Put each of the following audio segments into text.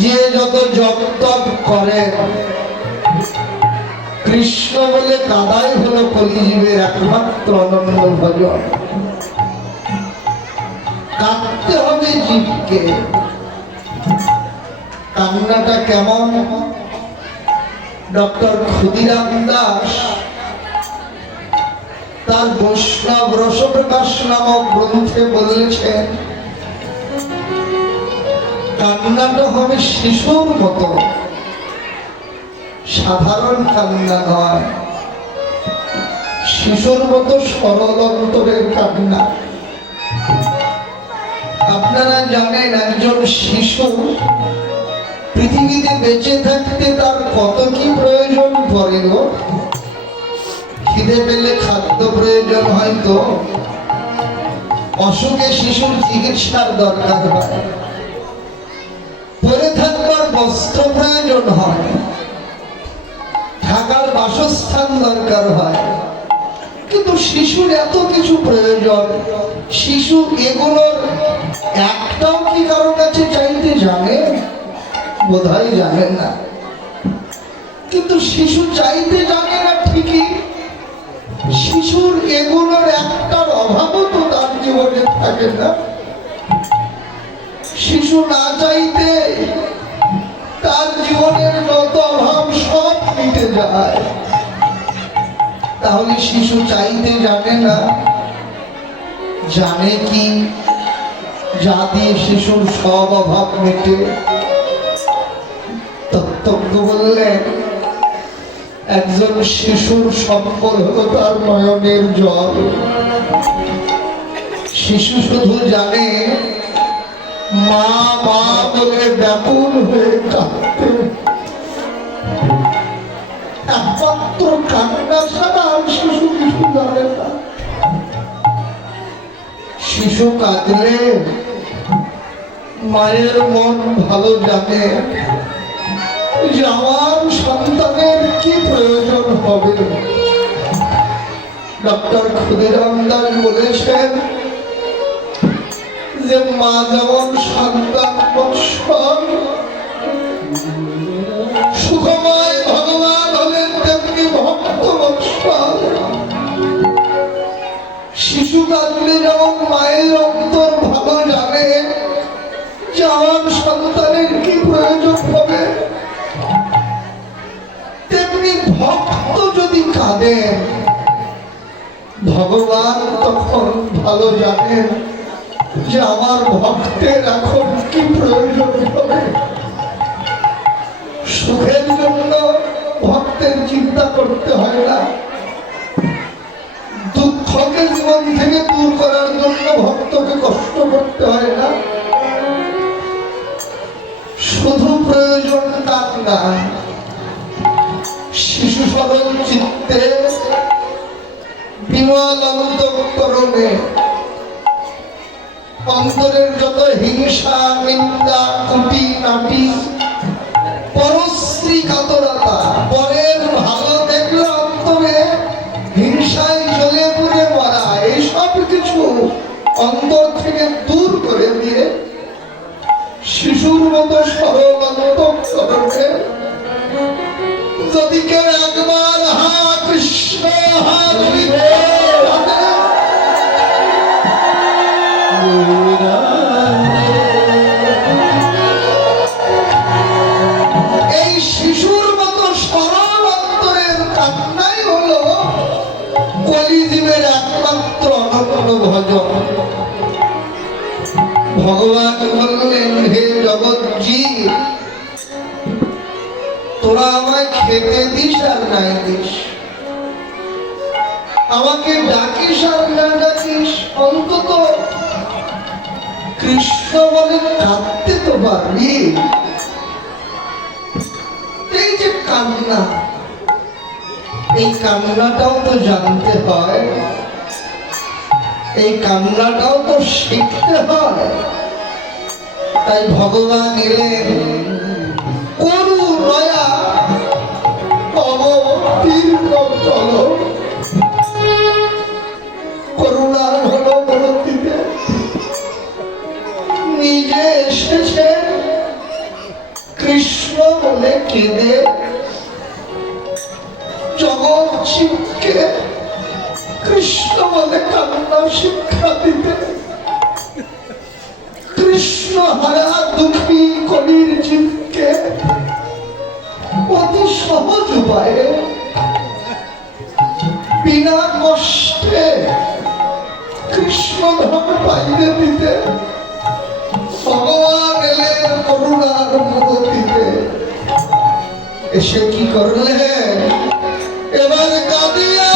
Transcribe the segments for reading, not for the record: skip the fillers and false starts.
যে যত জপ তপ করে কৃষ্ণ বলে কাদাই হলো কলিজীবের একমাত্র অনন্য ভজন। কাঁদতে হবে জীবকে। কান্নাটা কেমন? ডক্টর ক্ষুদিরাম দাস তার বৈষ্ণব রসপ্রকাশ নামক গ্রন্থে বলেছেন, কান্নাটা হবে শিশুর মতো, সাধারণ কান্না নয়, শিশুর মতো সরল অন্তরের কান্না। আপনারা জানেন একজন শিশু পৃথিবীতে বেঁচে থাকতে তার কত কি প্রয়োজন পড়ে গো। খিদে পেলে খাদ্য প্রয়োজন, হয়তো অসুখে শিশুর চিকিৎসার দরকার হয়, পরে থাকবার বস্ত্র প্রয়োজন হয়, থাকার বাসস্থান দরকার হয়, কিন্তু শিশুর এত কিছু প্রয়োজন। শিশু এগুলোর একটাও কি কারো কাছে চাইতে জানে? বোধহয় জানে না। কিন্তু শিশু চাইতে জানে না ঠিকই, শিশুর এগুলোর একটার অভাবও তো তার জীবনে থাকে না। শিশু না চাইতে তার জীবনের যত অভাব সব মিটে যায়। তাহলে শিশু চাইতে জানে না, জানে কি যা দিয়ে শিশুর সব অভাব মেটে? তত্ত্বজ্ঞ বললেন, একজন শিশুর সম্বল হলো তার নয়নের জল। শিশু শুধু জানে মা মা বলে ব্যাকুল হয়ে কাঁদতে, একমাত্র কান্না ছাড়া শিশু কিছু জানে না। শিশু কাঁদলে মায়ের মন ভালো জানে যে আমার সন্তানের কি প্রয়োজন হবে। ডক্টর ক্ষুদিরাম দাস বলেছেন যে মা যেমন সন্তান বৎসল, সুখময় ভগবান হলেন তেমনি ভক্ত বৎসল। শিশু কাঁদলে যেমন মায়ের অন্তর ভালো জানে যে আমার সন্তানের কি প্রয়োজন হবে, তেমনি ভক্ত যদি কাঁদেন ভগবান তখন ভালো জানেন যে আমার ভক্তের এখন কি প্রয়োজন হবে। সুখের জন্য ভক্তের চিন্তা করতে হয় না, দুঃখকে জীবন থেকে দূর করার জন্য ভক্তকে কষ্ট করতে হয় না। শুধু প্রয়োজন কান্না। শিশু সরল চিত্তে বিমল অন্তঃকরণে অন্তরের যত হিংসা, নিন্দা, কুটি নাটি, পরশ্রী কাতরতা, পরের ভালো দেখলে অন্তরে হিংসায় জ্বলে পুড়ে মরা, এইসব কিছু অন্তর থেকে দূর করে দিয়ে শিশুর মতো সরল অন্তঃকরণে যদি কেউ একবার হা কৃষ্ণ হা এই শিশুর মতো সরল অন্তরের কান্নাই হলো কলিজীবের একমাত্র অনন্য ভজন। ভগবান বললেন, হে জগৎ জীব, তোরা আমায় খেতে দিস আর নাই দিস, আমাকে ডাকিস আর না ডাকিস, অন্তত কৃষ্ণ বলে কাঁদতে তো পারবি। এই যে কান্না, এই কান্নাটাও তো জানতে হয়, এই কান্নাটাও তো শিখতে হয়। তাই ভগবান এলেন, করু নয়া করুণার হলো মূর্তিতে নিজে এসেছে বলে কেঁদে জগৎ শিবকে কৃষ্ণ বলে কান্না শিক্ষা দিতে, কৃষ্ণ হারা দুঃখী কলির জীবকে অতি সহজ উপায়ে বিনা কষ্টে কৃষ্ণ ধাম পাইয়ে দিতে ভগবান এলেন করুণার মদতিতে। এসে কি করলেন? এবার কাঁদিয়া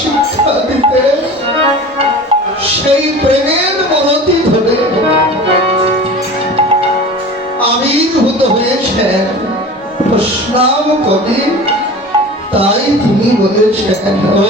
শিক্ষা দিতে সেই প্রেমের মনতি ধরে আবির্ভূত হয়েছেন প্রশ্নাম কবি। তাই তিনি বলেছেন ও